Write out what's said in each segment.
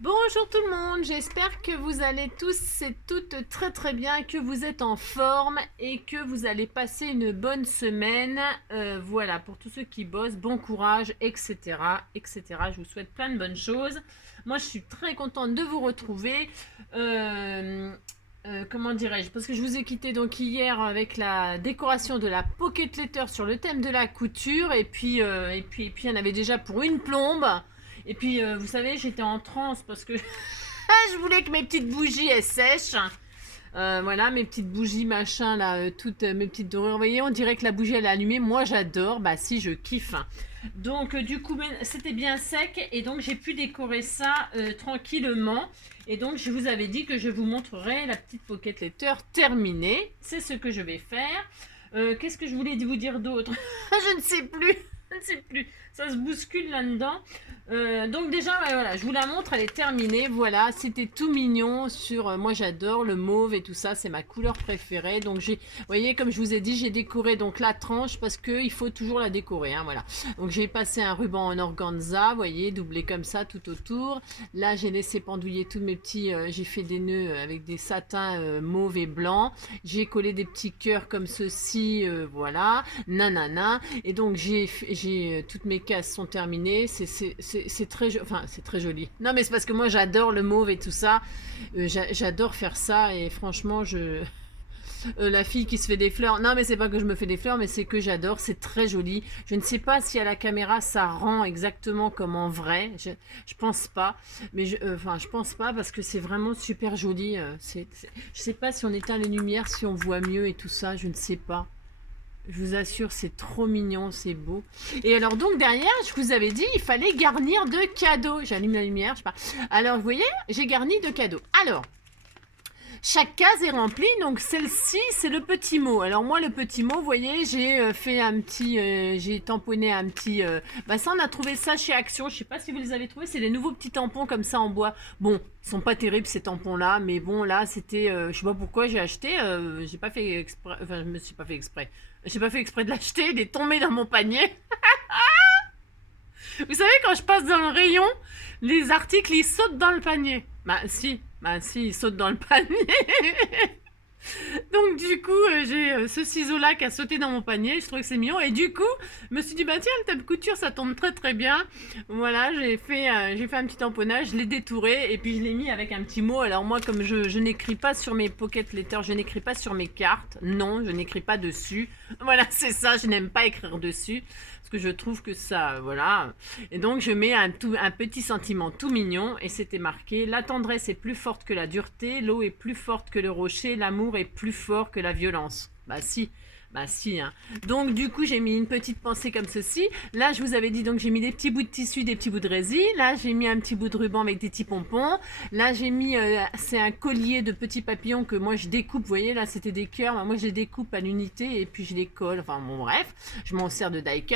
Bonjour tout le monde, j'espère que vous allez tous et toutes très très bien, que vous êtes en forme et que vous allez passer une bonne semaine. Voilà, pour tous ceux qui bossent, bon courage, etc. etc. Je vous souhaite plein de bonnes choses. Moi je suis très contente de vous retrouver. Comment dirais-je? Parce que je vous ai quitté donc hier avec la décoration de la Pocket Letter sur le thème de la couture et puis il y en avait déjà pour une plombe. Et puis, vous savez, j'étais en transe parce que je voulais que mes petites bougies, elles sèchent. Voilà, mes petites bougies, machin, là, toutes mes petites dorures. Vous voyez, on dirait que la bougie, elle est allumée. Moi, j'adore. Bah, si, je kiffe. Donc, du coup, c'était bien sec. Et donc, j'ai pu décorer ça tranquillement. Et donc, je vous avais dit que je vous montrerai la petite pocket letter terminée. C'est ce que je vais faire. Qu'est-ce que je voulais vous dire d'autre? Je ne sais plus. Je ne sais plus. Ça se bouscule là-dedans. Donc déjà, ouais, voilà, je vous la montre, elle est terminée. Voilà, c'était tout mignon sur... moi, j'adore le mauve et tout ça, c'est ma couleur préférée. Donc, vous voyez, comme je vous ai dit, j'ai décoré donc la tranche parce qu'il faut toujours la décorer. Hein, voilà. Donc, j'ai passé un ruban en organza, vous voyez, doublé comme ça tout autour. Là, j'ai laissé pendouiller tous mes petits... j'ai fait des nœuds avec des satins mauve et blanc. J'ai collé des petits cœurs comme ceci, voilà. Nanana. Et donc, toutes mes cases sont terminées. C'est très, enfin, c'est très joli. Non, mais c'est parce que moi, j'adore le mauve et tout ça. J'adore faire ça. Et franchement, la fille qui se fait des fleurs. Non, mais c'est pas que je me fais des fleurs, mais c'est que j'adore. C'est très joli. Je ne sais pas si à la caméra, ça rend exactement comme en vrai. Je pense pas. Mais enfin, je pense pas parce que c'est vraiment super joli. Je sais pas si on éteint les lumières, si on voit mieux et tout ça. Je ne sais pas. Je vous assure, c'est trop mignon, c'est beau. Et alors donc derrière, je vous avais dit, il fallait garnir de cadeaux. J'allume la lumière, je sais pas. Alors vous voyez, j'ai garni de cadeaux. Alors, chaque case est remplie, donc celle-ci, c'est le petit mot. Alors moi, le petit mot, vous voyez, j'ai fait un petit, j'ai tamponné un petit... bah ça, on a trouvé ça chez Action, je sais pas si vous les avez trouvés, c'est des nouveaux petits tampons comme ça en bois. Bon, ils sont pas terribles ces tampons-là, mais bon, là, c'était... je sais pas pourquoi j'ai acheté, j'ai pas fait exprès, enfin, je me suis pas fait exprès. J'ai pas fait exprès de l'acheter, il est tombé dans mon panier. Vous savez, quand je passe dans le rayon, les articles, ils sautent dans le panier. Bah si, ils sautent dans le panier. Donc du coup, j'ai ce ciseau-là qui a sauté dans mon panier, je trouve que c'est mignon. Et du coup, je me suis dit, bah tiens, le tape couture, ça tombe très très bien. Voilà, j'ai fait un petit tamponnage, je l'ai détouré et puis je l'ai mis avec un petit mot. Alors moi, comme je n'écris pas sur mes pocket letters, je n'écris pas sur mes cartes, non, je n'écris pas dessus. Voilà, c'est ça, je n'aime pas écrire dessus. Parce que je trouve que ça, voilà. Et donc je mets un petit sentiment tout mignon et c'était marqué: la tendresse est plus forte que la dureté, l'eau est plus forte que le rocher, l'amour est plus fort que la violence. Bah si, hein. Donc du coup j'ai mis une petite pensée comme ceci. Là je vous avais dit, donc j'ai mis des petits bouts de tissu, des petits bouts de résine. Là j'ai mis un petit bout de ruban avec des petits pompons. Là j'ai mis, c'est un collier de petits papillons que moi je découpe. Vous voyez là c'était des cœurs. Moi je les découpe à l'unité et puis je les colle. Enfin bon bref, je m'en sers de die cut.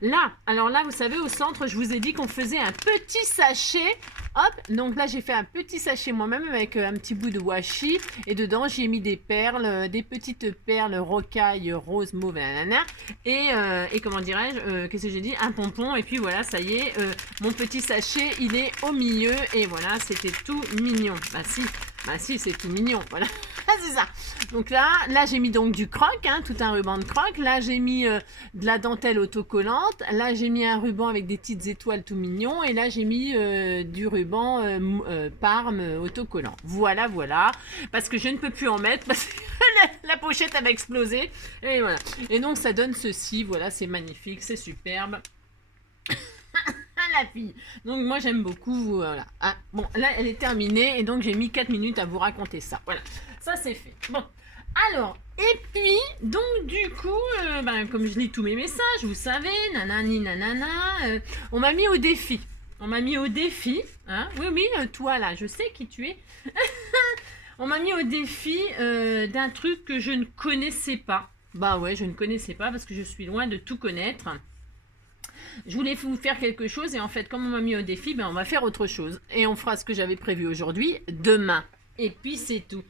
Là, alors là vous savez au centre je vous ai dit qu'on faisait un petit sachet. Hop, donc là j'ai fait un petit sachet moi-même avec un petit bout de washi et dedans j'ai mis des perles, des petites perles rocaille rose mauve nanana et comment dirais-je, qu'est-ce que j'ai dit, un pompon et puis voilà ça y est, mon petit sachet il est au milieu et voilà c'était tout mignon. Bah si c'est tout mignon, voilà. C'est ça. Donc là j'ai mis donc du croc, hein, tout un ruban de croc. Là j'ai mis de la dentelle autocollante. Là j'ai mis un ruban avec des petites étoiles tout mignon. Et là j'ai mis du ruban Parme autocollant. Voilà, voilà. Parce que je ne peux plus en mettre parce que la pochette elle va exploser. Et voilà. Et donc ça donne ceci. Voilà, c'est magnifique, c'est superbe. La fille. Donc moi j'aime beaucoup. Voilà. Ah, bon, là elle est terminée et donc j'ai mis 4 minutes à vous raconter ça. Voilà. Ça c'est fait. Bon. Alors, et puis, donc du coup, comme je lis tous mes messages, vous savez, nanani nanana, on m'a mis au défi. On m'a mis au défi, hein. Oui, oui, toi là, je sais qui tu es. On m'a mis au défi d'un truc que je ne connaissais pas. Bah ouais, je ne connaissais pas parce que je suis loin de tout connaître. Je voulais vous faire quelque chose et en fait, comme on m'a mis au défi, on va faire autre chose. Et on fera ce que j'avais prévu aujourd'hui, demain. Et puis c'est tout.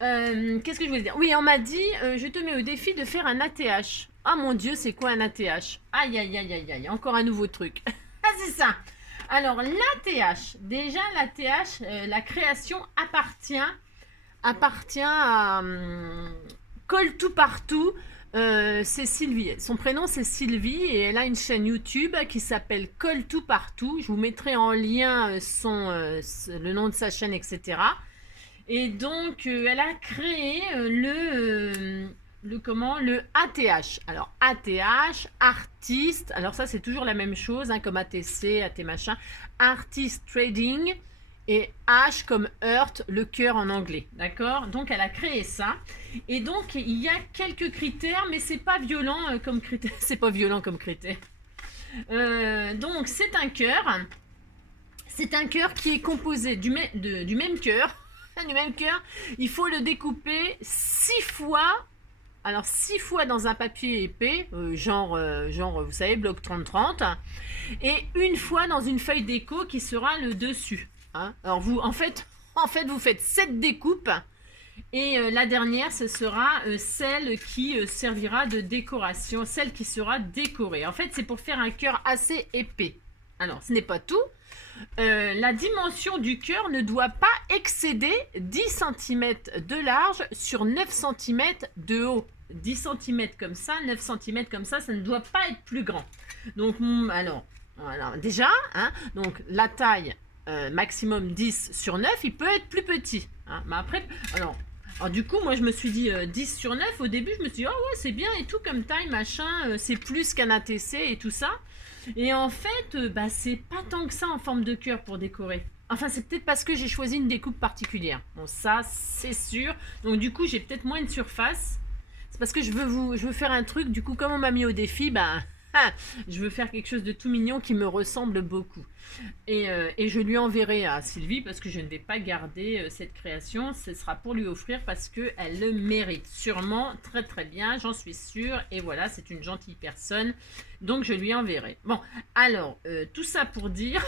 Qu'est-ce que je voulais dire? Oui, on m'a dit, je te mets au défi de faire un ATH. Ah mon Dieu, c'est quoi un ATH? Aïe, aïe, aïe, aïe, aïe, encore un nouveau truc. Ah, c'est ça. Alors, l'ATH, déjà l'ATH, la création appartient à Colle tout partout. C'est Sylvie. Son prénom c'est Sylvie et elle a une chaîne YouTube qui s'appelle Colle tout partout. Je vous mettrai en lien le nom de sa chaîne, etc. Et donc, elle a créé le ATH. Alors, ATH, artiste. Alors, ça, c'est toujours la même chose, hein, comme ATC, AT machin. Artist Trading. Et H comme Heart, le cœur en anglais. D'accord? Donc, elle a créé ça. Et donc, il y a quelques critères, mais c'est pas violent comme critère. C'est pas violent comme critère. Donc, c'est un cœur. C'est un cœur qui est composé du même cœur. Du même cœur. Il faut le découper 6 fois. Alors, 6 fois dans un papier épais, genre, vous savez, bloc 30-30. Et une fois dans une feuille déco qui sera le dessus. Hein. Alors, vous, en fait, vous faites 7 découpes. Et la dernière, ce sera celle qui servira de décoration, celle qui sera décorée. En fait, c'est pour faire un cœur assez épais. Alors, ce n'est pas tout. La dimension du cœur ne doit pas excéder 10 cm de large sur 9 cm de haut. 10 cm comme ça, 9 cm comme ça ne doit pas être plus grand. Donc, alors, voilà, déjà, hein, donc la taille maximum 10 sur 9, il peut être plus petit. Hein, mais après, alors, du coup, moi je me suis dit 10 sur 9. Au début, je me suis dit, oh ouais, c'est bien et tout comme taille, machin, c'est plus qu'un ATC et tout ça. Et en fait, c'est pas tant que ça en forme de cœur pour décorer. Enfin, c'est peut-être parce que j'ai choisi une découpe particulière. Bon, ça, c'est sûr. Donc, du coup, j'ai peut-être moins de surface. C'est parce que je veux faire un truc. Du coup, comme on m'a mis au défi, je veux faire quelque chose de tout mignon qui me ressemble beaucoup. Et je lui enverrai à Sylvie parce que je ne vais pas garder cette création. Ce sera pour lui offrir parce qu'elle le mérite. Sûrement, très très bien, j'en suis sûre. Et voilà, c'est une gentille personne. Donc, je lui enverrai. Bon, alors, tout ça pour dire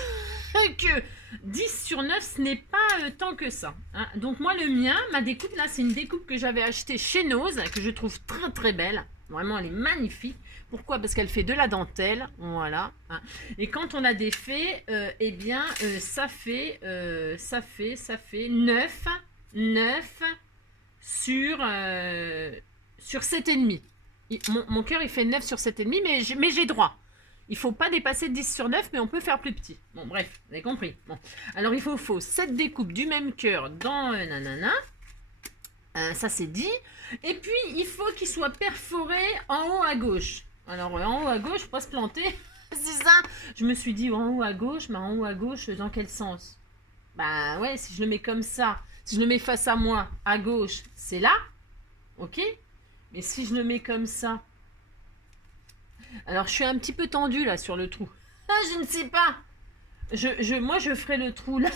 que 10 sur 9, ce n'est pas tant que ça. Hein. Donc, moi, le mien, ma découpe, là, c'est une découpe que j'avais achetée chez Nose, que je trouve très très belle. Vraiment, elle est magnifique. Pourquoi? Parce qu'elle fait de la dentelle, voilà. Hein. Et quand on a des faits, ça fait 9 sur 7,5. Mon cœur, il fait 9 sur 7,5, mais j'ai droit. Il ne faut pas dépasser 10 sur 9, mais on peut faire plus petit. Bon, bref, vous avez compris. Bon. Alors, il faut 7 découpes du même cœur dans nanana. Ça, c'est dit. Et puis, il faut qu'il soit perforé en haut à gauche. Alors, en haut à gauche, faut pas se planter. C'est ça. Je me suis dit, en haut à gauche, mais en haut à gauche, dans quel sens? Bah ouais, si je le mets comme ça, si je le mets face à moi, à gauche, c'est là. Ok? Mais si je le mets comme ça... Alors, je suis un petit peu tendue, là, sur le trou. Ah, je ne sais pas. Moi, je ferai le trou là,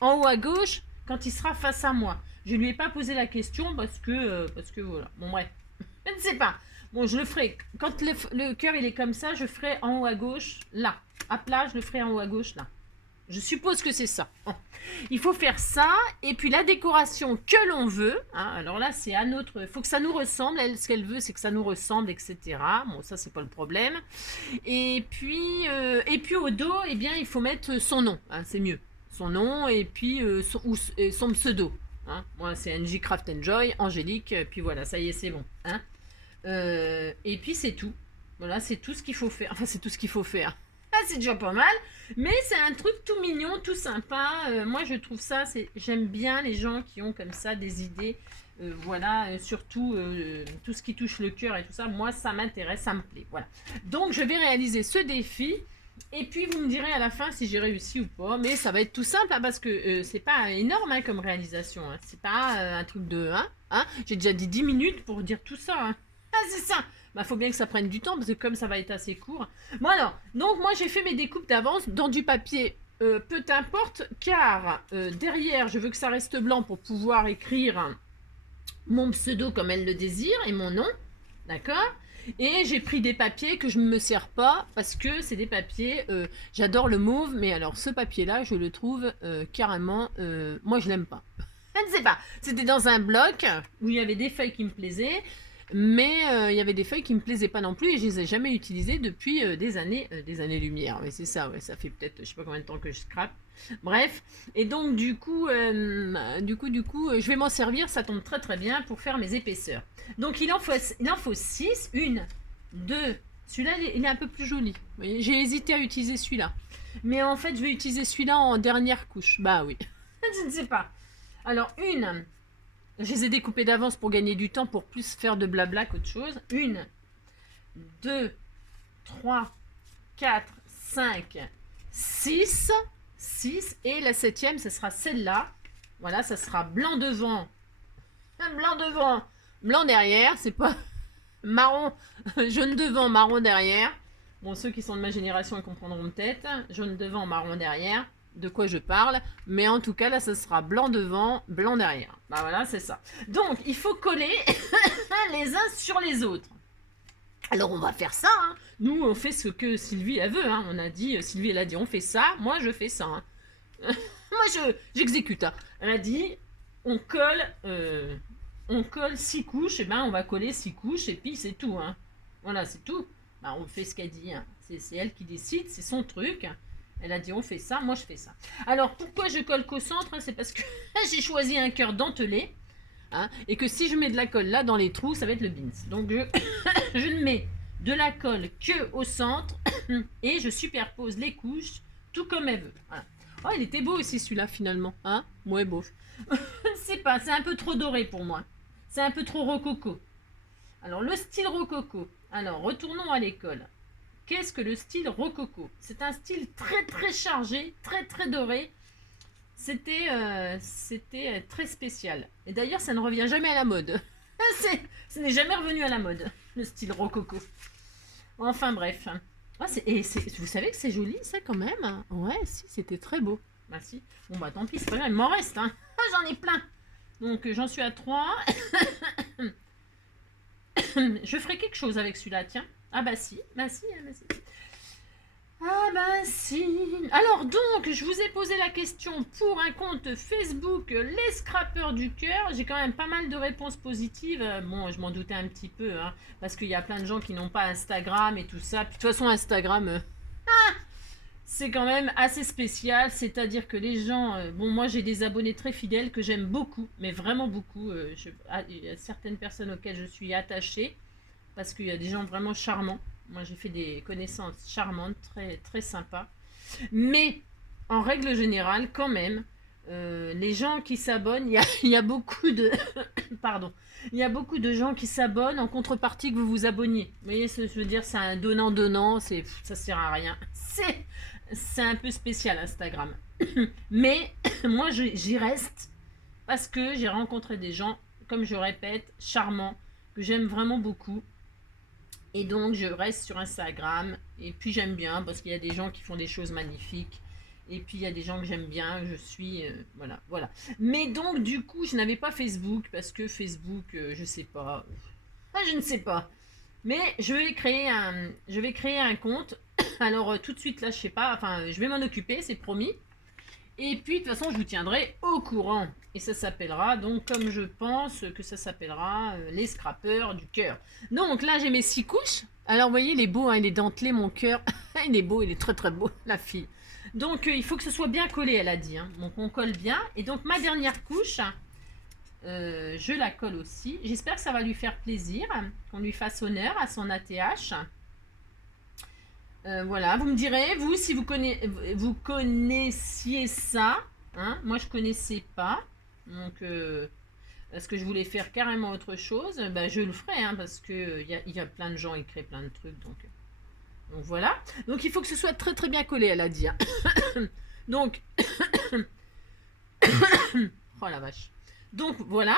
en haut à gauche, quand il sera face à moi. Je lui ai pas posé la question parce que voilà. Bon, bref. Je ne sais pas. Bon, je le ferai. Quand le cœur, il est comme ça, je ferai en haut à gauche, là. À plat, je le ferai en haut à gauche, là. Je suppose que c'est ça. Bon. Il faut faire ça. Et puis, la décoration que l'on veut. Hein, alors là, c'est à notre... Il faut que ça nous ressemble. Elle, ce qu'elle veut, c'est que ça nous ressemble, etc. Bon, ça, c'est pas le problème. Et puis au dos, eh bien, il faut mettre son nom. Hein, c'est mieux. Son nom et puis son pseudo. Hein. Moi, c'est NJ Craft Enjoy, Angélique, puis voilà, ça y est, c'est bon. Hein. Et puis, c'est tout. Voilà, c'est tout ce qu'il faut faire. Enfin, c'est tout ce qu'il faut faire. Ah, c'est déjà pas mal, mais c'est un truc tout mignon, tout sympa. Moi, je trouve ça, j'aime bien les gens qui ont comme ça des idées. Voilà, surtout tout ce qui touche le cœur et tout ça. Moi, ça m'intéresse, ça me plaît. Voilà. Donc, je vais réaliser ce défi. Et puis, vous me direz à la fin si j'ai réussi ou pas. Mais ça va être tout simple, hein, parce que c'est pas énorme hein, comme réalisation. Hein. C'est pas un truc de... Hein. J'ai déjà dit 10 minutes pour dire tout ça. Hein. Ah, c'est ça. Faut bien que ça prenne du temps, parce que comme ça va être assez court. Bon alors, donc moi j'ai fait mes découpes d'avance dans du papier. Peu importe, car derrière, je veux que ça reste blanc pour pouvoir écrire mon pseudo comme elle le désire et mon nom. D'accord ? Et j'ai pris des papiers que je ne me sers pas parce que c'est des papiers, j'adore le mauve, mais alors ce papier-là, je le trouve carrément, moi je l'aime pas. Je ne sais pas, c'était dans un bloc où il y avait des feuilles qui me plaisaient. Mais il y avait des feuilles qui me plaisaient pas non plus et je les ai jamais utilisées depuis des années-lumière. Mais c'est ça, ouais, ça fait peut-être, je sais pas combien de temps que je scrape. Bref, et donc du coup, je vais m'en servir, ça tombe très très bien pour faire mes épaisseurs. Donc il en faut 6, 1, 2, celui-là il est un peu plus joli. Vous voyez, j'ai hésité à utiliser celui-là. Mais en fait, je vais utiliser celui-là en dernière couche. Bah oui, je ne sais pas. Alors, je les ai découpés d'avance pour gagner du temps, pour plus faire de blabla qu'autre chose. 1, 2, 3, 4, 5, 6. 6. Et la 7e, ce sera celle-là. Voilà, ça sera blanc devant, blanc derrière. C'est pas marron, jaune devant, marron derrière. Bon, ceux qui sont de ma génération, ils comprendront peut-être. Jaune devant, marron derrière. De quoi je parle. Mais en tout cas, là, ce sera blanc devant, blanc derrière. Bah voilà, c'est ça. Donc, il faut coller les uns sur les autres. Alors, on va faire ça. Hein. Nous, on fait ce que Sylvie, elle veut. Hein. On a dit, Sylvie, elle a dit, on fait ça. Moi, je fais ça. Hein. Moi, j'exécute. Hein. Elle a dit, on colle 6 couches. Et ben, on va coller 6 couches. Et puis, c'est tout. Hein. Voilà, c'est tout. Ben, on fait ce qu'elle dit. Hein. C'est elle qui décide. C'est son truc. Elle a dit on fait ça, moi je fais ça. Alors pourquoi je colle qu'au centre? C'est parce que j'ai choisi un cœur dentelé. Hein, et que si je mets de la colle là dans les trous, ça va être le beans. Donc je ne mets de la colle que au centre. Et je superpose les couches tout comme elle veut. Voilà. Oh, il était beau aussi celui-là finalement. Hein, ouais, beau. C'est pas, c'est un peu trop doré pour moi. C'est un peu trop rococo. Alors le style rococo. Alors retournons à l'école. Qu'est-ce que le style rococo? C'est un style très très chargé, très très doré. C'était très spécial. Et d'ailleurs, ça ne revient jamais à la mode. Ce n'est jamais revenu à la mode, le style rococo. Enfin bref. Ah, vous savez que c'est joli ça quand même? Ouais, si, c'était très beau. Merci. Bon bah tant pis, c'est pas grave, il m'en reste. Hein. J'en ai plein. Donc j'en suis à 3. Je ferai quelque chose avec celui-là, tiens. Ah bah si. Ah bah si. Alors donc, je vous ai posé la question pour un compte Facebook, les scrappeurs du cœur. J'ai quand même pas mal de réponses positives. Bon, je m'en doutais un petit peu, hein, parce qu'il y a plein de gens qui n'ont pas Instagram et tout ça. Puis de toute façon, Instagram, c'est quand même assez spécial. C'est-à-dire que les gens... bon, moi j'ai des abonnés très fidèles que j'aime beaucoup, mais vraiment beaucoup. Il y a certaines personnes auxquelles je suis attachée. Parce qu'il y a des gens vraiment charmants. Moi, j'ai fait des connaissances charmantes, très, très sympas. Mais, en règle générale, quand même, les gens qui s'abonnent, il y a beaucoup de... Pardon. Il y a beaucoup de gens qui s'abonnent en contrepartie que vous vous abonniez. Vous voyez ce que je veux dire? C'est un donnant-donnant. Ça sert à rien. C'est un peu spécial, Instagram. Mais, moi, j'y reste parce que j'ai rencontré des gens, comme je répète, charmants, que j'aime vraiment beaucoup. Et donc, je reste sur Instagram. Et puis, j'aime bien parce qu'il y a des gens qui font des choses magnifiques. Et puis, il y a des gens que j'aime bien. Je suis... voilà. Mais donc, du coup, je n'avais pas Facebook parce que Facebook, je sais pas. Je ne sais pas. Mais je vais créer un compte. Alors, tout de suite, là, je sais pas. Enfin, je vais m'en occuper, c'est promis. Et puis, de toute façon, je vous tiendrai au courant. Et ça s'appellera, donc, comme je pense que ça s'appellera, les scrappeurs du cœur. Donc, là, j'ai mes 6 couches. Alors, vous voyez, il est beau, hein, il est dentelé, mon cœur. Il est beau, il est très, très beau, la fille. Donc, il faut que ce soit bien collé, elle a dit. Hein. Donc, on colle bien. Et donc, ma dernière couche, je la colle aussi. J'espère que ça va lui faire plaisir, qu'on lui fasse honneur à son ATH. Voilà, vous me direz, vous, si vous connaissiez ça. Hein, moi, je connaissais pas. Donc, parce que je voulais faire carrément autre chose, ben, je le ferai, hein, parce qu'il y a plein de gens qui créent plein de trucs. Donc voilà. Donc, il faut que ce soit très, très bien collé, elle a dit. Hein. Donc, oh la vache. Donc, voilà.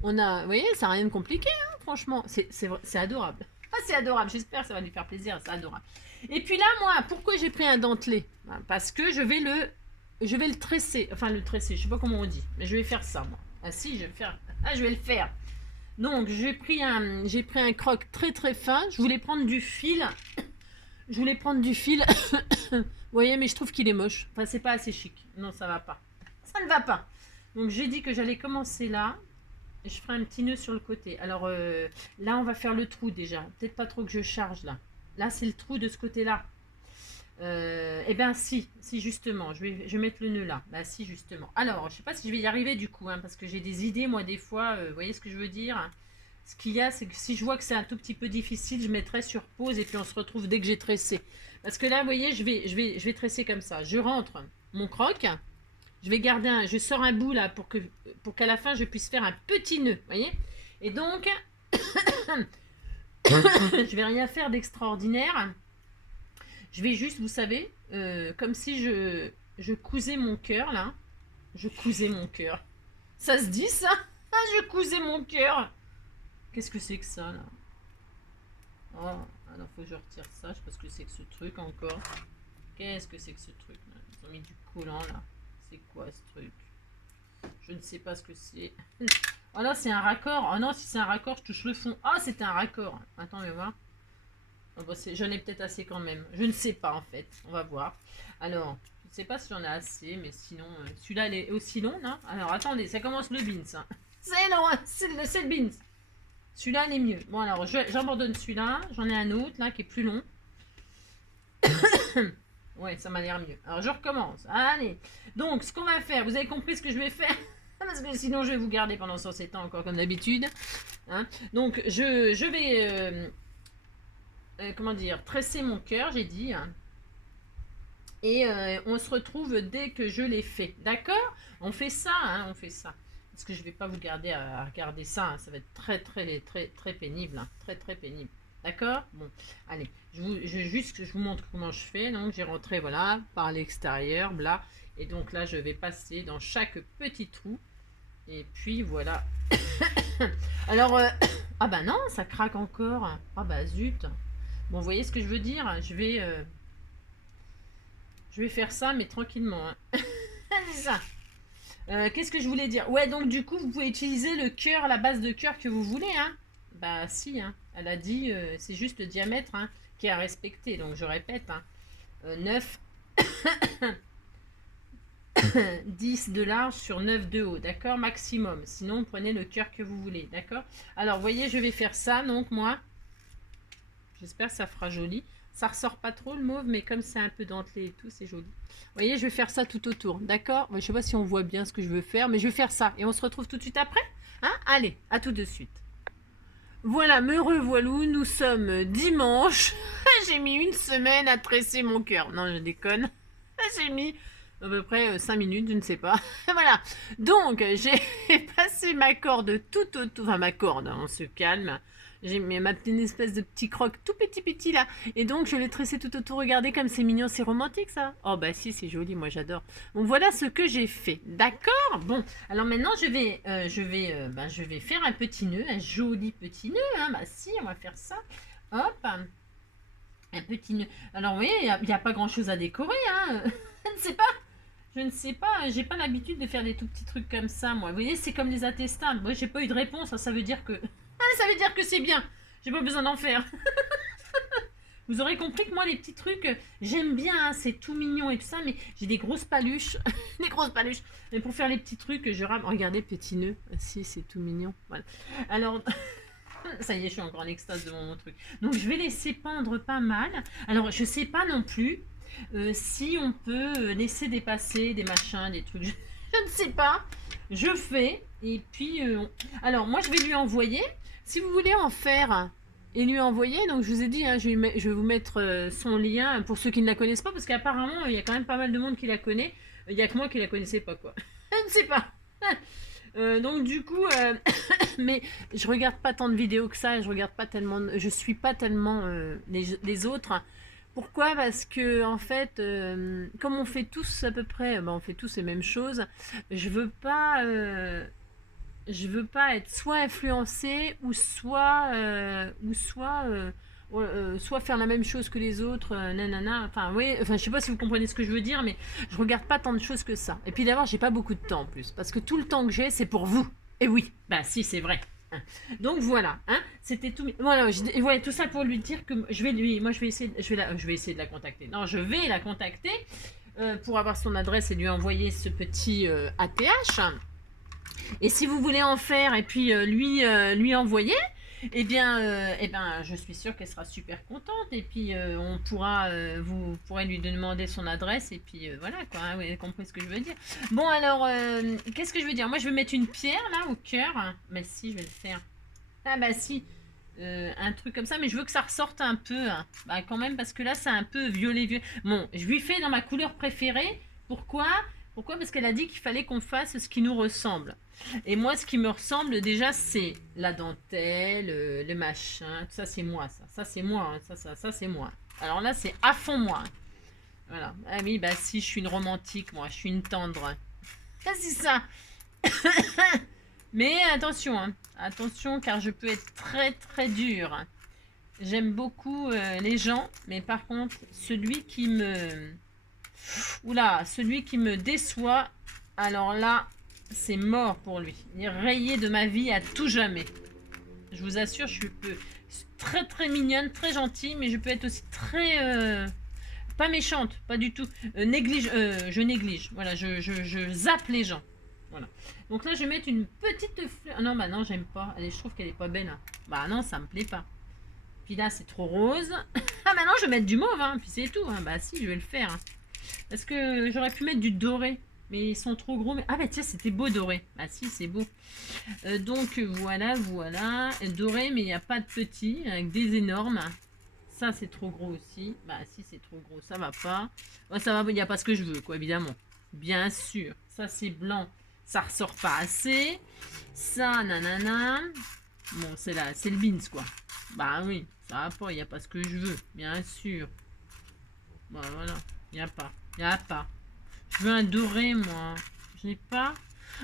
Vous voyez, ça n'a rien de compliqué, hein, franchement. C'est adorable. Ah, c'est adorable. J'espère que ça va lui faire plaisir. C'est adorable. Et puis là, moi, pourquoi j'ai pris un dentelé? Parce que je vais le tresser. Enfin, le tresser, je sais pas comment on dit. Mais je vais faire ça, moi. Ah si, je vais le faire. Ah, je vais le faire. Donc, j'ai pris un croc très très fin. Je voulais prendre du fil. Vous voyez, mais je trouve qu'il est moche. Enfin, c'est pas assez chic. Non, ça va pas. Ça ne va pas. Donc, j'ai dit que j'allais commencer là. je ferai un petit nœud sur le côté. Alors là, on va faire le trou déjà. Peut-être pas trop que je charge là. Là, c'est le trou de ce côté-là. Eh bien, si justement, je vais mettre le nœud là. Bah, si, justement. Alors, je sais pas si je vais y arriver du coup, hein, parce que j'ai des idées, moi, des fois. Vous voyez ce que je veux dire? Ce qu'il y a, c'est que si je vois que c'est un tout petit peu difficile, je mettrai sur pause et puis on se retrouve dès que j'ai tressé. Parce que là, vous voyez, je vais tresser comme ça. Je rentre mon croc. Je vais garder je sors un bout là pour qu'à la fin, je puisse faire un petit nœud. Vous voyez? Et donc, je vais rien faire d'extraordinaire. Je vais juste, vous savez, comme si je cousais mon cœur, là. Je cousais mon cœur. Ça se dit, ça? Ah, je cousais mon cœur. Qu'est-ce que c'est que ça, là? Oh, alors faut que je retire ça. Je sais pas ce que c'est que ce truc, encore. Qu'est-ce que c'est que ce truc, là? Ils ont mis du collant, là. C'est quoi, ce truc? Je ne sais pas ce que c'est. Oh là, c'est un raccord. Oh non, si c'est un raccord, je touche le fond. Ah, c'était un raccord. Attends, on va voir. Oh, bah, j'en ai peut-être assez quand même. Je ne sais pas en fait. On va voir. Alors, je ne sais pas si j'en ai assez, mais sinon, celui-là, il est aussi long, non? Alors, attendez, ça commence le beans. Hein. C'est long, hein, c'est le beans. Celui-là, il est mieux. Bon, alors, j'abandonne celui-là. J'en ai un autre, là, qui est plus long. Ouais, ça m'a l'air mieux. Alors, je recommence. Allez. Donc, ce qu'on va faire, vous avez compris ce que je vais faire? Parce que sinon, je vais vous garder pendant 107 ans, encore comme d'habitude. Hein. Donc, je vais... comment dire, tresser mon cœur, j'ai dit. Hein. Et on se retrouve dès que je l'ai fait. D'accord? On fait ça, hein, on fait ça. Parce que je ne vais pas vous garder à regarder ça. Hein. Ça va être très pénible. Hein. Très pénible. D'accord? Bon, allez. Je vous montre comment je fais. Donc, j'ai rentré, voilà, par l'extérieur, là. Et donc là, je vais passer dans chaque petit trou. Et puis, voilà. Alors, ah bah non, ça craque encore. Ah bah zut. Bon, vous voyez ce que je veux dire? Je vais faire ça, mais tranquillement. Hein. C'est ça. Qu'est-ce que je voulais dire? Ouais, donc du coup, vous pouvez utiliser le cœur, la base de cœur que vous voulez. Hein. Bah si, hein. Elle a dit, c'est juste le diamètre hein, qui est à respecter. Donc je répète, hein. 9, 10 de large sur 9 de haut, d'accord? Maximum. Sinon, prenez le cœur que vous voulez, d'accord? Alors, vous voyez, je vais faire ça, donc moi... J'espère que ça fera joli. Ça ressort pas trop le mauve, mais comme c'est un peu dentelé et tout, c'est joli. Vous voyez, je vais faire ça tout autour, d'accord? Je sais pas si on voit bien ce que je veux faire, mais je vais faire ça. Et on se retrouve tout de suite après. Hein? Allez, à tout de suite. Voilà, me revoilou, nous sommes dimanche. J'ai mis une semaine à tresser mon cœur. Non, je déconne. J'ai mis à peu près 5 minutes, je ne sais pas. Voilà. Donc, j'ai passé ma corde tout autour. Enfin, ma corde, on se calme. J'ai mis ma petite espèce de petit croc tout petit là. Et donc, je l'ai tressé tout autour. Regardez comme c'est mignon, c'est romantique ça. Oh bah si, c'est joli, moi j'adore. Donc voilà ce que j'ai fait. D'accord? Bon, alors maintenant, je vais faire un petit nœud, un joli petit nœud. Hein. Bah si, on va faire ça. Hop, un petit nœud. Alors, vous voyez, il n'y a pas grand-chose à décorer. Hein. Je ne sais pas, j'ai pas l'habitude de faire des tout petits trucs comme ça, moi. Vous voyez, c'est comme les attestables. Moi, j'ai pas eu de réponse. Ça veut dire que... ça veut dire que c'est bien. J'ai pas besoin d'en faire. Vous aurez compris que moi, les petits trucs, j'aime bien. Hein, c'est tout mignon et tout ça, mais j'ai des grosses paluches. Des grosses paluches. Mais pour faire les petits trucs, je rame. Regardez, petit nœud. Si, c'est tout mignon. Voilà. Alors... ça y est, je suis encore en extase devant mon truc. Donc, je vais laisser pendre pas mal. Alors, je sais pas non plus si on peut laisser dépasser des machins, des trucs. Je ne sais pas. Je fais. Et puis, alors, moi, je vais lui envoyer. Si vous voulez en faire et lui envoyer, donc je vous ai dit, hein, je vais vous mettre son lien pour ceux qui ne la connaissent pas, parce qu'apparemment, il y a quand même pas mal de monde qui la connaît. Il n'y a que moi qui la connaissais pas, quoi. Je ne sais pas. Donc du coup, mais je regarde pas tant de vidéos que ça, je suis pas tellement les autres. Pourquoi? Parce que en fait, comme on fait tous à peu près, on fait tous les mêmes choses, je veux pas être soit influencée ou soit faire la même chose que les autres, nanana. Enfin, oui, je sais pas si vous comprenez ce que je veux dire, mais je regarde pas tant de choses que ça. Et puis d'abord, j'ai pas beaucoup de temps en plus, parce que tout le temps que j'ai, c'est pour vous. Et oui, bah si, c'est vrai. Donc voilà, hein, c'était tout. Voilà, tout ça pour lui dire que je vais essayer de la contacter. Non, je vais la contacter pour avoir son adresse et lui envoyer ce petit ATH. Et si vous voulez en faire et puis lui envoyer, eh ben, je suis sûre qu'elle sera super contente. Et puis, vous pourrez lui demander son adresse. Et puis, voilà, quoi. Hein, vous avez compris ce que je veux dire. Bon, alors, qu'est-ce que je veux dire? Moi, je vais mettre une pierre, là, au cœur. Bah, si, je vais le faire. Ah, bah, si. Un truc comme ça. Mais je veux que ça ressorte un peu. Hein. Bah, quand même, parce que là, c'est un peu violet. Bon, je lui fais dans ma couleur préférée. Pourquoi? Pourquoi? Parce qu'elle a dit qu'il fallait qu'on fasse ce qui nous ressemble. Et moi, ce qui me ressemble déjà, c'est la dentelle, le machin. Ça, c'est moi, ça. Ça, c'est moi. Hein. Ça, c'est moi. Alors là, c'est à fond moi. Voilà. Ah oui, bah si, je suis une romantique, moi. Je suis une tendre. Ah, c'est ça. Mais attention, hein. Attention, car je peux être très, très dure. J'aime beaucoup les gens, mais par contre, celui qui me... Oula, celui qui me déçoit, alors là, c'est mort pour lui. Il est rayé de ma vie à tout jamais. Je vous assure, je suis très très mignonne, très gentille, mais je peux être aussi très... pas méchante, pas du tout. Je néglige. Voilà, je zappe les gens. Voilà. Donc là, je vais mettre une petite fleur. Non, bah non, j'aime pas. Allez, je trouve qu'elle est pas belle. Hein. Bah non, ça me plaît pas. Puis là, c'est trop rose. Ah, maintenant, je vais mettre du mauve, hein. Puis c'est tout. Hein. Bah si, je vais le faire. Hein. Parce que j'aurais pu mettre du doré. Mais ils sont trop gros. Mais... Ah bah tiens, c'était beau doré. Ah si, c'est beau. Donc voilà. Doré, mais il n'y a pas de petit. Avec des énormes. Ça, c'est trop gros aussi. Bah si, c'est trop gros. Ça va pas. Ouais, ça va, il n'y a pas ce que je veux, quoi, évidemment. Bien sûr. Ça, c'est blanc. Ça ressort pas assez. Ça, nanana. Bon, c'est là, c'est le beans, quoi. Bah oui, ça va pas. Il n'y a pas ce que je veux. Bien sûr. Bah voilà. Il n'y a pas. Il n'y a pas. Je veux un doré, moi. Je n'ai pas.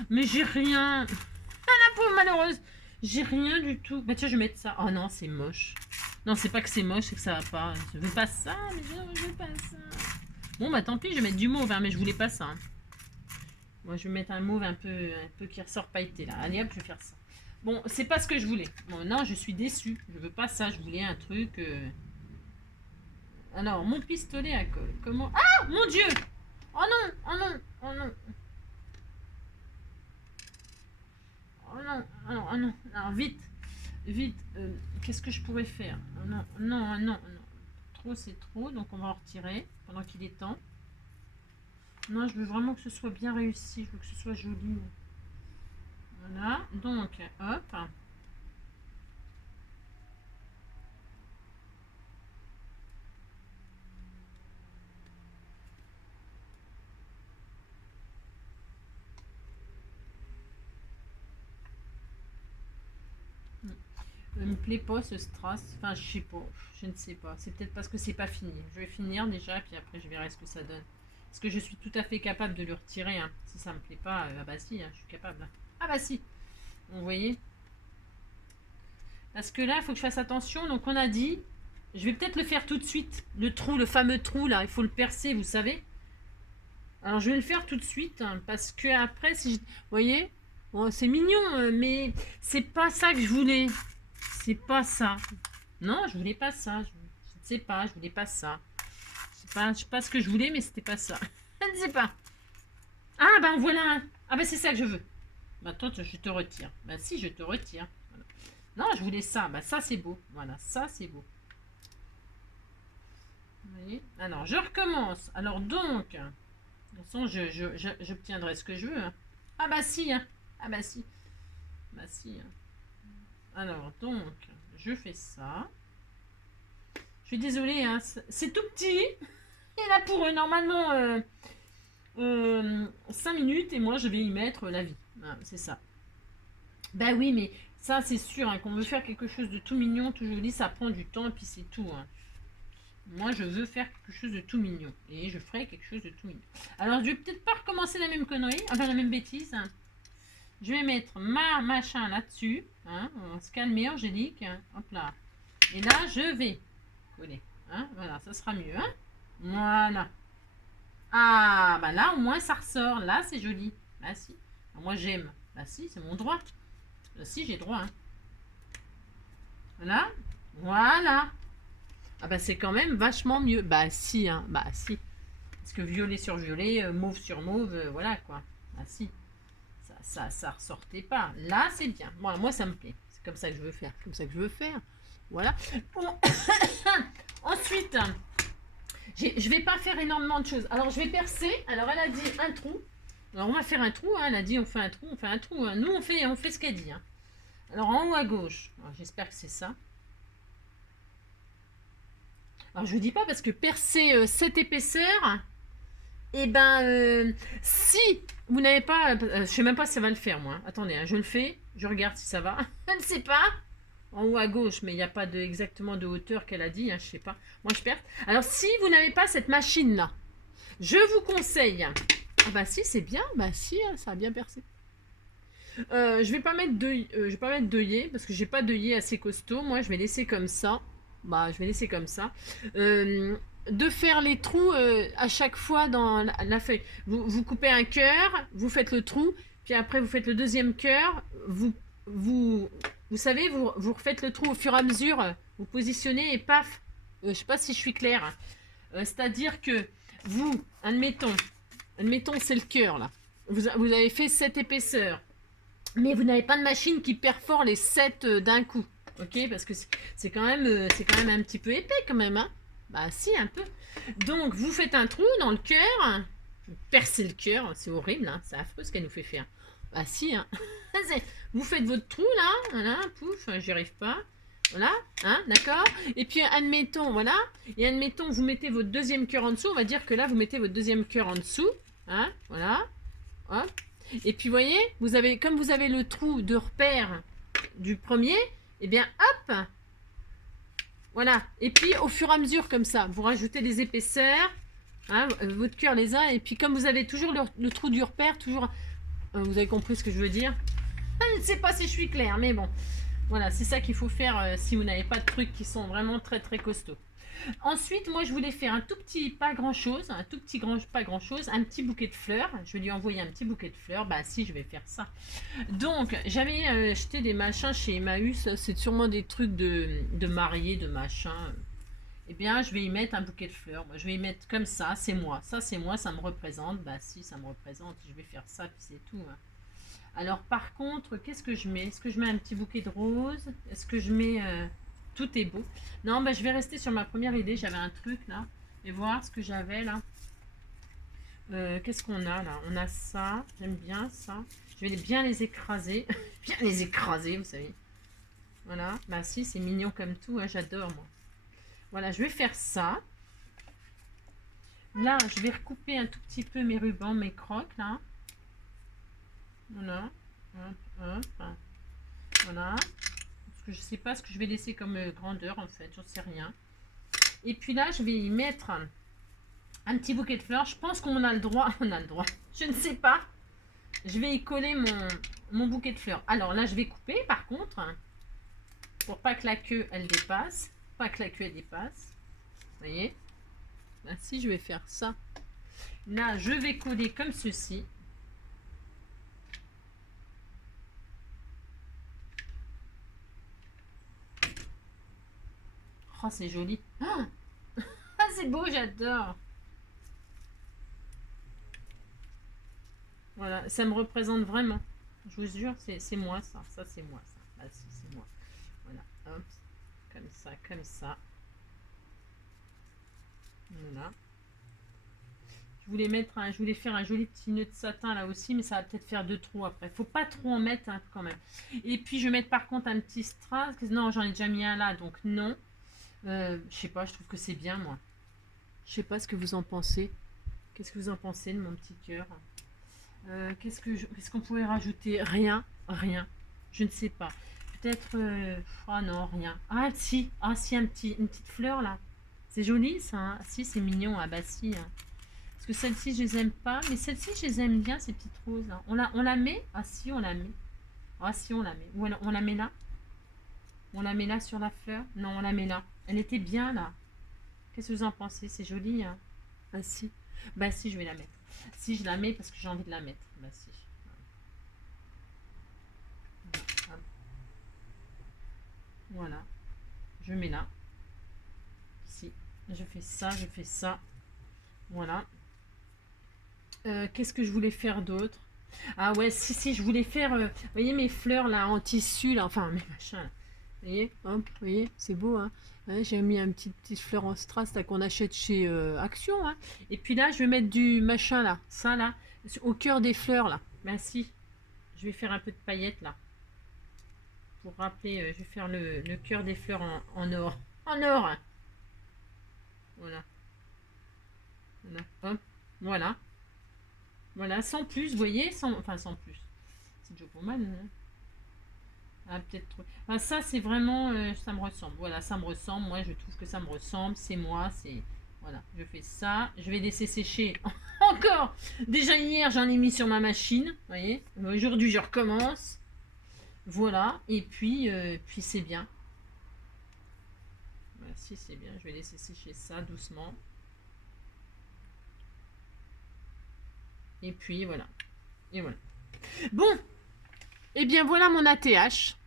Mais j'ai rien. Ah, la pauvre malheureuse. J'ai rien du tout. Bah tiens, je vais mettre ça. Oh non, c'est moche. Non, c'est pas que c'est moche, c'est que ça va pas. Je veux pas ça, mais je veux pas ça. Bon, bah tant pis, je vais mettre du mauve, hein, mais je voulais pas ça. Hein. Moi, je vais mettre un mauve un peu qui ressort pailleté, là. Allez, hop, je vais faire ça. Bon, c'est pas ce que je voulais. Bon, non, je suis déçue. Je veux pas ça, je voulais un truc... Alors, mon pistolet à colle. Comment... Ah, mon Dieu! Oh non, oh non, oh non. Oh non, oh non. Alors, vite. Qu'est-ce que je pourrais faire? Non. Trop, c'est trop. Donc, on va en retirer pendant qu'il est temps. Non, je veux vraiment que ce soit bien réussi. Je veux que ce soit joli. Voilà. Donc, hop. Me plaît pas ce strass. Enfin, je sais pas. Je ne sais pas. C'est peut-être parce que c'est pas fini. Je vais finir déjà, puis après je verrai ce que ça donne. Parce que je suis tout à fait capable de le retirer. Hein. Si ça me plaît pas, ah bah si, hein, je suis capable. Ah bah si. Vous voyez. Parce que là, il faut que je fasse attention. Donc on a dit, je vais peut-être le faire tout de suite. Le trou, le fameux trou là, il faut le percer, vous savez. Alors je vais le faire tout de suite. Hein, parce que après, si je... Vous voyez, bon, c'est mignon, mais c'est pas ça que je voulais. C'est pas ça. Non, je voulais pas ça. Je ne sais pas, je voulais pas ça. Je sais pas ce que je voulais, mais c'était pas ça. Je ne sais pas. Ah, ben voilà un. Ah, ben c'est ça que je veux. Bah, toi, je te retire. Bah, si, je te retire. Voilà. Non, je voulais ça. Bah, ça, c'est beau. Voilà, ça, c'est beau. Vous voyez? Alors, je recommence. Alors, donc, de toute façon, j'obtiendrai ce que je veux. Hein. Ah, bah, si. Hein. Ah, bah, si. Bah, si. Hein. Alors, donc, je fais ça. Je suis désolée, hein, c'est tout petit. Et là, pour normalement 5 minutes, et moi, je vais y mettre la vie. Ah, c'est ça. Bah oui, mais ça, c'est sûr, hein, qu'on veut faire quelque chose de tout mignon, tout joli, ça prend du temps, et puis c'est tout. Hein. Moi, je veux faire quelque chose de tout mignon. Et je ferai quelque chose de tout mignon. Alors, je vais peut-être pas recommencer la même connerie, enfin la même bêtise. Hein. Je vais mettre ma machin là-dessus. Hein, on va se calmer, Angélique. Hein, hop là. Et là, je vais coller. Hein, voilà, ça sera mieux. Hein. Voilà. Ah, bah là, au moins, ça ressort. Là, c'est joli. Bah si. Alors, moi, j'aime. Bah si, c'est mon droit. Bah si, j'ai droit. Hein. Voilà. Voilà. Ah bah c'est quand même vachement mieux. Bah si, hein. Bah si. Parce que violet sur violet, mauve sur mauve, voilà quoi. Bah si. Ça ressortait pas. Là, c'est bien. Bon, moi, ça me plaît. C'est comme ça que je veux faire. Comme ça que je veux faire. Voilà. Bon. Ensuite, je vais pas faire énormément de choses. Alors, je vais percer. Alors, elle a dit un trou. Alors, on va faire un trou. Hein. Elle a dit on fait un trou. On fait un trou. Hein. Nous, on fait ce qu'elle dit. Hein. Alors, en haut à gauche. J'espère que c'est ça. Alors, je vous dis pas parce que percer cette épaisseur, et ben, si vous n'avez pas, je sais même pas si ça va le faire, moi. Attendez, hein, je le fais. Je regarde si ça va. Je ne sais pas. En haut à gauche, mais il n'y a pas exactement de hauteur qu'elle a dit. Hein, je sais pas. Moi, je perce. Alors, si vous n'avez pas cette machine-là, je vous conseille. Ah bah si, c'est bien. Bah si, hein, ça a bien percé. Je vais pas mettre d'œillet parce que j'ai pas d'œillet assez costaud. Moi, je vais laisser comme ça. Bah, je vais laisser comme ça. De faire les trous à chaque fois dans la feuille. Vous coupez un cœur, vous faites le trou, puis après vous faites le deuxième cœur. Vous savez, vous refaites le trou au fur et à mesure. Vous positionnez et paf. Je sais pas si je suis claire. C'est-à-dire que vous, admettons, c'est le cœur là. Vous avez fait cette épaisseur. Mais vous n'avez pas de machine qui perfore les 7 d'un coup. Ok, parce que c'est quand même un petit peu épais quand même. Hein. Bah si, un peu. Donc, vous faites un trou dans le cœur. Vous percez le cœur. C'est horrible. Hein. C'est affreux ce qu'elle nous fait faire. Bah si. Hein. Vous faites votre trou là. Voilà, pouf, j'y arrive pas. Voilà, hein, d'accord. Et puis, admettons, voilà. Et admettons, vous mettez votre deuxième cœur en dessous. On va dire que là, vous mettez votre deuxième cœur en dessous. Hein, voilà. Hop. Et puis, vous voyez, comme vous avez le trou de repère du premier, eh bien, hop, voilà. Et puis, au fur et à mesure, comme ça, vous rajoutez des épaisseurs, hein, votre cœur les a, et puis comme vous avez toujours le trou du repère, toujours, vous avez compris ce que je veux dire. Je ne sais pas si je suis claire, mais bon, voilà, c'est ça qu'il faut faire si vous n'avez pas de trucs qui sont vraiment très très costauds. Ensuite, moi, je voulais faire un tout petit, pas grand-chose, pas grand-chose, un petit bouquet de fleurs. Je vais lui envoyer un petit bouquet de fleurs. Bah si, je vais faire ça. Donc, j'avais acheté des machins chez Emmaüs. C'est sûrement des trucs de mariés, de machin. Eh bien, je vais y mettre un bouquet de fleurs. Moi, je vais y mettre comme ça. C'est moi. Ça, c'est moi. Ça me représente. Bah si, ça me représente. Je vais faire ça, puis c'est tout. Hein. Alors, par contre, qu'est-ce que je mets? Est-ce que je mets un petit bouquet de roses? Est-ce que je mets... Tout est beau. Non, bah, je vais rester sur ma première idée. J'avais un truc là. Et voir ce que j'avais là. Qu'est-ce qu'on a là? On a ça. J'aime bien ça. Je vais bien les écraser. Bien les écraser, vous savez. Voilà. Bah si, c'est mignon comme tout. Hein. J'adore, moi. Voilà, je vais faire ça. Là, je vais recouper un tout petit peu mes rubans, mes crocs là. Voilà. Voilà. Je ne sais pas ce que je vais laisser comme grandeur en fait, j'en sais rien. Et puis là, je vais y mettre un petit bouquet de fleurs. Je pense qu'on a le droit. On a le droit. Je ne sais pas. Je vais y coller mon bouquet de fleurs. Alors là, je vais couper par contre. Pour pas que la queue, elle dépasse. Pas que la queue, elle dépasse. Vous voyez? Là, si je vais faire ça. Là, je vais coller comme ceci. Oh, c'est joli. Ah, c'est beau, j'adore. Voilà, ça me représente vraiment. Je vous jure, c'est moi ça. Ça, c'est moi ça. Ah, si, c'est moi. Voilà, hop. Comme ça, comme ça. Voilà. Je voulais faire un joli petit nœud de satin là aussi, mais ça va peut-être faire 2 trous après. Faut pas trop en mettre hein, quand même. Et puis je vais mettre par contre un petit strass. Non, j'en ai déjà mis un là, donc non. Je sais pas, je trouve que c'est bien moi. Je sais pas ce que vous en pensez. Qu'est-ce que vous en pensez de mon petit cœur? Qu'est-ce qu'on pourrait rajouter? Rien, rien. Je ne sais pas. Peut-être. Ah non, rien. Ah si, une petite fleur là. C'est joli ça. Hein. Si, c'est mignon. Ah bah si. Hein. Parce que celle-ci, je les aime pas. Mais celle-ci, je les aime bien, ces petites roses. Hein. On la met? Ah si, on la met. Ah si, on la met. Ou on la met là? On la met là sur la fleur? Non, on la met là. Elle était bien là. Qu'est-ce que vous en pensez? C'est joli. Hein. Ah si. Bah si, je vais la mettre. Si je la mets parce que j'ai envie de la mettre. Bah si. Voilà. Je mets là. Si. Je fais ça, Voilà. Qu'est-ce que je voulais faire d'autre? Ah ouais, si, je voulais faire, vous voyez mes fleurs là en tissu là, enfin mes machins. Là. Vous voyez, hop, vous voyez, c'est beau, hein. Ouais, j'ai mis un petite fleur en strass là qu'on achète chez Action, hein. Et puis là, je vais mettre du machin là, ça là, au cœur des fleurs là. Merci. Je vais faire un peu de paillettes là. Pour rappeler, je vais faire le cœur des fleurs en or. En or, hein. Voilà. Voilà. Hop. Voilà. Voilà, sans plus, vous voyez, sans plus. C'est déjà pas mal, hein. Ah, peut-être trop. Enfin, ça, c'est vraiment, ça me ressemble. Voilà, ça me ressemble. Moi, je trouve que ça me ressemble. C'est moi, c'est... Voilà, je fais ça. Je vais laisser sécher encore. Déjà hier, j'en ai mis sur ma machine. Vous voyez, aujourd'hui, je recommence. Voilà, et puis c'est bien. Voilà, si c'est bien, je vais laisser sécher ça doucement. Et puis voilà. Et voilà. Bon, et bien voilà mon ATH.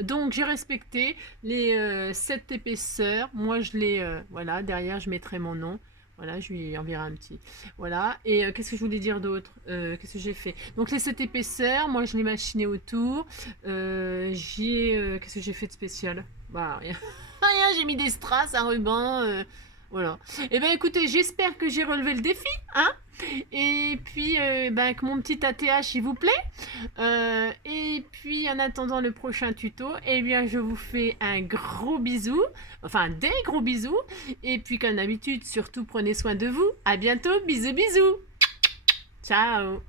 Donc j'ai respecté les 7 épaisseurs. Moi je les... voilà, derrière je mettrai mon nom. Voilà, je lui enverrai un petit. Voilà. Et qu'est-ce que je voulais dire d'autre? Qu'est-ce que j'ai fait? Donc les 7 épaisseurs, moi je l'ai machiné autour. Qu'est-ce que j'ai fait de spécial? Bah rien. Rien, j'ai mis des strass, un ruban. Voilà. Et ben écoutez, j'espère que j'ai relevé le défi, hein. Et puis ben, que mon petit ATH il vous plaît. Et puis en attendant le prochain tuto, eh bien je vous fais un gros bisou, enfin des gros bisous. Et puis comme d'habitude, surtout prenez soin de vous. À bientôt, bisous bisous. Ciao.